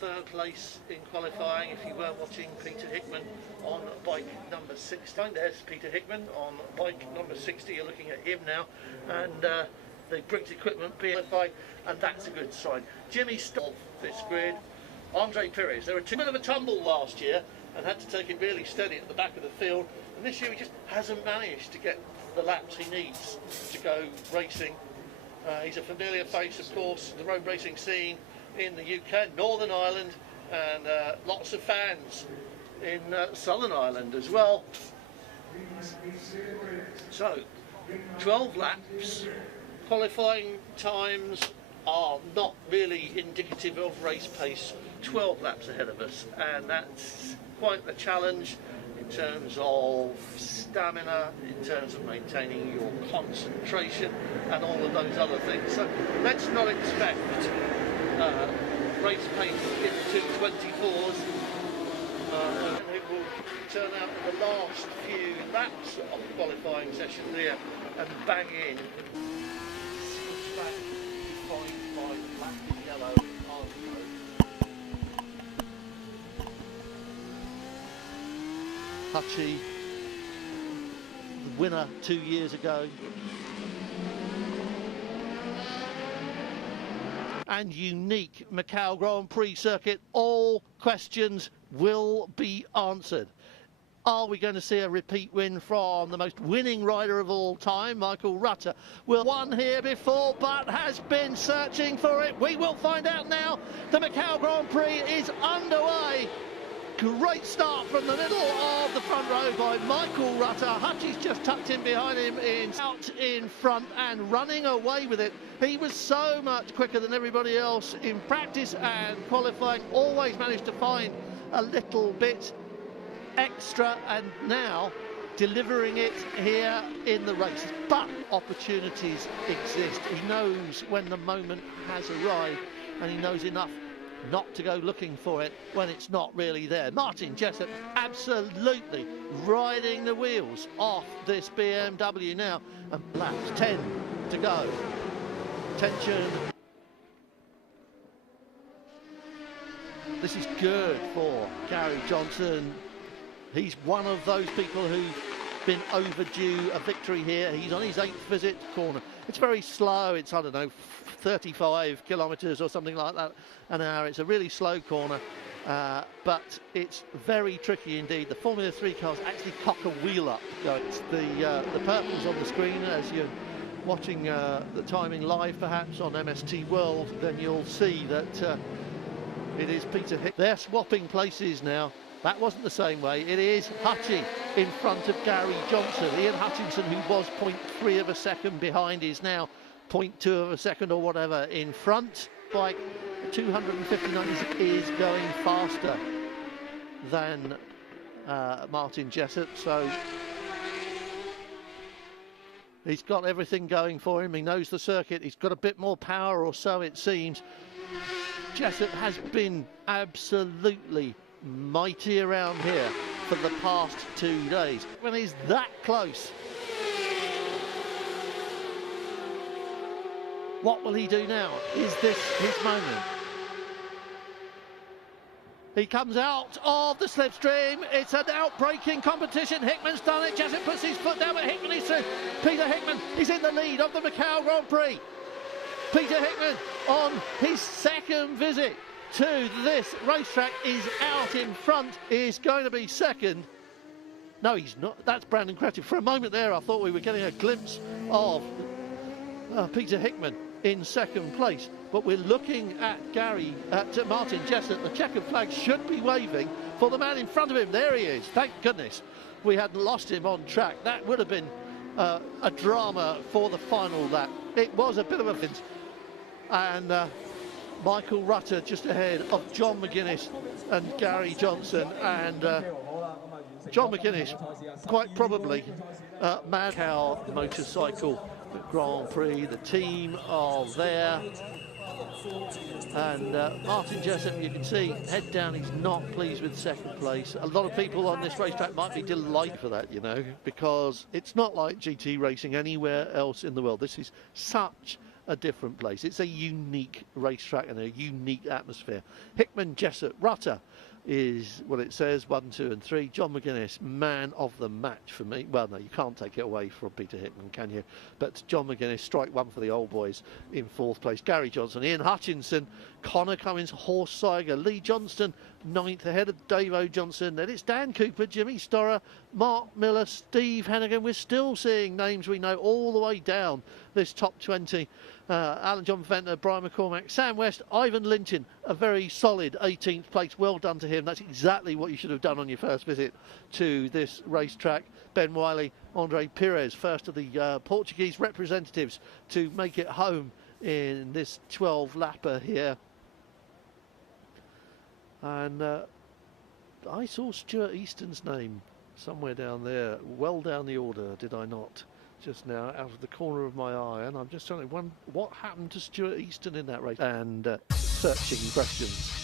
third place in qualifying. If you weren't watching, Peter Hickman on bike number 60. There's Peter Hickman on bike number 60. You're looking at him now, and the Briggs equipment being qualified, and that's a good sign. Jimmy Stoll, this grid. Andre Pires. There were a bit of a tumble last year and had to take it really steady at the back of the field, and this year he just hasn't managed to get the laps he needs to go racing. He's a familiar face, of course, the road racing scene in the UK, Northern Ireland, and lots of fans in Southern Ireland as well. So, 12 laps. Qualifying times are not really indicative of race pace. 12 laps ahead of us, and that's quite a challenge in terms of stamina, in terms of maintaining your concentration and all of those other things. So let's not expect race pace in the 224s. And it will turn out in the last few laps of the qualifying session here and bang in. Switch back defined by black and yellow on the road. Hutchie, the winner 2 years ago. And unique Macau Grand Prix circuit, all questions will be answered. Are we going to see a repeat win from the most winning rider of all time, Michael Rutter? Will won here before, but has been searching for it. We will find out now. The Macau Grand Prix is underway. Great start from the middle of the front row by Michael Rutter. Hutchie's just tucked in behind him, out in front and running away with it. He was so much quicker than everybody else in practice and qualifying, always managed to find a little bit extra, and now delivering it here in the race. But opportunities exist. He knows when the moment has arrived, and he knows enough not to go looking for it when it's not really there. Martin Jessup absolutely riding the wheels off this BMW now, and laps 10 to go. Tension. This is good for Gary Johnson. He's one of those people who've been overdue a victory here. He's on his 8th visit corner. It's very slow. It's, I don't know, 35 kilometres or something like that an hour. It's a really slow corner, but it's very tricky indeed. The Formula 3 cars actually cock a wheel up. So it's the purples on the screen as you're watching the timing live, perhaps on MST World. Then you'll see that it is Peter Hick. They're swapping places now. That wasn't the same way. It is Hutchie in front of Gary Johnson. Ian Hutchinson, who was 0.3 of a second behind, is now 0.2 of a second or whatever in front. Bike 259 is going faster than Martin Jessup, so he's got everything going for him. He knows the circuit. He's got a bit more power, or so it seems. Jessup has been absolutely mighty around here for the past 2 days. When he's that close, what will he do now? Is this his moment? He comes out of the slipstream. It's an outbreaking competition. Hickman's done it. Jessup puts his foot down, but Hickman is through. Peter Hickman is in the lead of the Macau Grand Prix. Peter Hickman on his 2nd visit to this racetrack is out in front, is going to be 2nd. No, he's not. That's Brandon Cratchit. For a moment there, I thought we were getting a glimpse of Peter Hickman in 2nd place. But we're looking at Martin Jessup. The checkered flag should be waving for the man in front of him. There he is. Thank goodness we hadn't lost him on track. That would have been a drama for the final lap. It was a bit of a fence. And Michael Rutter just ahead of John McGuinness and Gary Johnson, and John McGuinness quite probably Macau Motorcycle Grand Prix. The team are there, and Martin Jessup, you can see head down, he's not pleased with 2nd place. A lot of people on this racetrack might be delighted for that, you know, because it's not like GT racing anywhere else in the world. This is such a different place. It's a unique racetrack and a unique atmosphere. Hickman, Jessup, Rutter is what it says, 1, 2 and 3. John McGuinness, man of the match for me. Well, no, you can't take it away from Peter Hickman, can you? But John McGuinness, strike one for the old boys in 4th place. Gary Johnson, Ian Hutchinson, Connor Cummins, Horse Saiger, Lee Johnston, 9th ahead of Dave O. Johnson. Then it's Dan Cooper, Jimmy Storer, Mark Miller, Steve Hannigan. We're still seeing names we know all the way down this top 20. Alan John Venter, Brian McCormack, Sam West, Ivan Linton, a very solid 18th place. Well done to him. That's exactly what you should have done on your first visit to this racetrack. Ben Wiley, Andre Pires, first of the Portuguese representatives to make it home in this 12-lapper here. And I saw Stuart Easton's name somewhere down there, well down the order, did I not? Just now, out of the corner of my eye, and I'm just trying to wonder what happened to Stuart Easton in that race. And searching questions.